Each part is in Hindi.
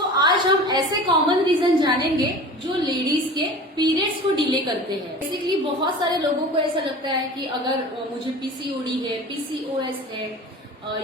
आज हम ऐसे कॉमन रीजन जानेंगे जो लेडीज के पीरियड्स को डिले करते हैं। बेसिकली बहुत सारे लोगों को ऐसा लगता है कि अगर मुझे पीसीओडी है, पीसीओएस है,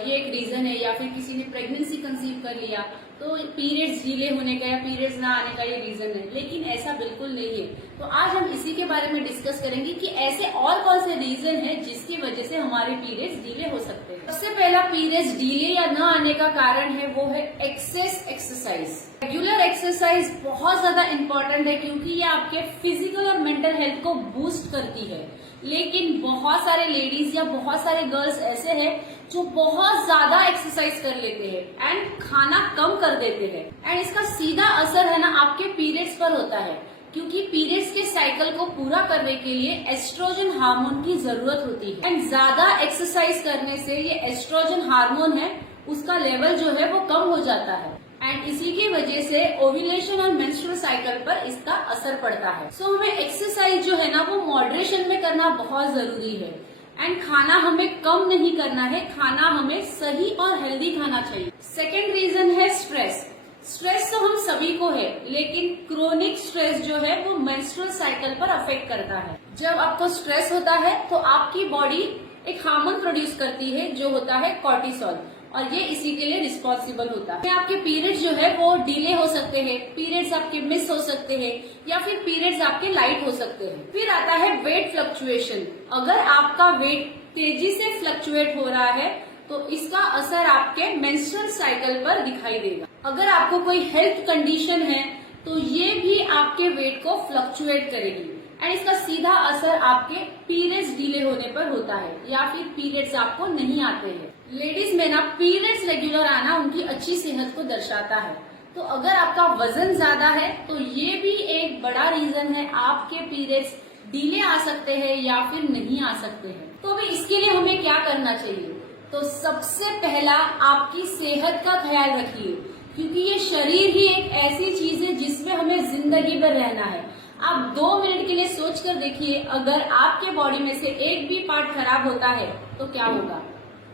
ये एक रीजन है, या फिर किसी ने प्रेगनेंसी कंसीव कर लिया तो पीरियड्स डिले होने का या पीरियड्स ना आने का ये रीजन है। लेकिन ऐसा बिल्कुल नहीं है। तो आज हम इसी के बारे में डिस्कस करेंगे कि ऐसे और कौन से रीजन है जिसकी वजह से हमारे पीरियड्स डिले हो सकते हैं। सबसे पहला पीरियड्स डिले या न आने का कारण है वो है एक्सेस एक्सरसाइज। रेगुलर एक्सरसाइज बहुत ज्यादा इम्पोर्टेंट है क्योंकि ये आपके फिजिकल और मेंटल हेल्थ को बूस्ट करती है। लेकिन बहुत सारे लेडीज या बहुत सारे गर्ल्स ऐसे हैं जो बहुत ज्यादा एक्सरसाइज कर लेते हैं एंड खाना कम कर देते हैं एंड इसका सीधा असर है ना आपके पीरियड्स पर होता है, क्योंकि पीरियड्स के साइकिल को पूरा करने के लिए एस्ट्रोजन हार्मोन की जरूरत होती है एंड ज्यादा एक्सरसाइज करने से ये एस्ट्रोजन हार्मोन है उसका लेवल जो है वो कम हो जाता है एंड इसी की वजह से ओव्यूलेशन और मेंस्ट्रुअल साइकिल पर इसका असर पड़ता है। सो हमें एक्सरसाइज जो है ना वो मॉडरेशन में करना बहुत जरूरी है एंड खाना हमें कम नहीं करना है, खाना हमें सही और हेल्दी खाना चाहिए। सेकेंड रीजन है स्ट्रेस। स्ट्रेस तो हम सभी को है, लेकिन क्रोनिक स्ट्रेस जो है वो मेंस्ट्रुअल साइकिल पर अफेक्ट करता है। जब आपको स्ट्रेस होता है तो आपकी बॉडी एक हार्मोन प्रोड्यूस करती है जो होता है कॉर्टिसोल और ये इसी के लिए रिस्पॉन्सिबल होता है। आपके पीरियड्स जो है वो डिले हो सकते हैं, पीरियड्स आपके मिस हो सकते हैं या फिर पीरियड्स आपके लाइट हो सकते हैं। फिर आता है वेट फ्लक्चुएशन। अगर आपका वेट तेजी से फ्लक्चुएट हो रहा है तो इसका असर आपके मेंस्ट्रुअल साइकिल पर दिखाई देगा। अगर आपको कोई हेल्थ कंडीशन है तो ये भी आपके वेट को फ्लक्चुएट करेगी एंड इसका सीधा असर आपके पीरियड्स डिले होने पर होता है या फिर पीरियड्स आपको नहीं आते हैं। लेडीज में ना पीरियड्स रेगुलर आना उनकी अच्छी सेहत को दर्शाता है। तो अगर आपका वजन ज्यादा है तो ये भी एक बड़ा रीजन है, आपके पीरियड्स डिले आ सकते हैं या फिर नहीं आ सकते हैं। तो अभी इसके लिए हमें क्या करना चाहिए? तो सबसे पहला आपकी सेहत का ख्याल रखिए, क्योंकि ये शरीर ही एक ऐसी चीज है जिसमें हमें जिंदगी भर रहना है। आप 2 मिनट के लिए सोच कर देखिए, अगर आपके बॉडी में से एक भी पार्ट खराब होता है तो क्या होगा।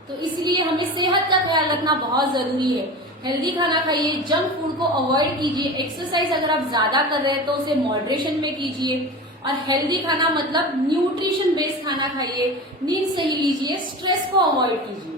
तो इसलिए हमें सेहत का ख्याल रखना बहुत जरूरी है। हेल्दी खाना खाइए, जंक फूड को अवॉइड कीजिए। एक्सरसाइज अगर आप ज्यादा कर रहे हैं तो उसे मॉडरेशन में कीजिए और हेल्दी खाना मतलब न्यूट्रिशन बेस्ड खाना खाइए, नींद सही लीजिए, स्ट्रेस को अवॉइड कीजिए।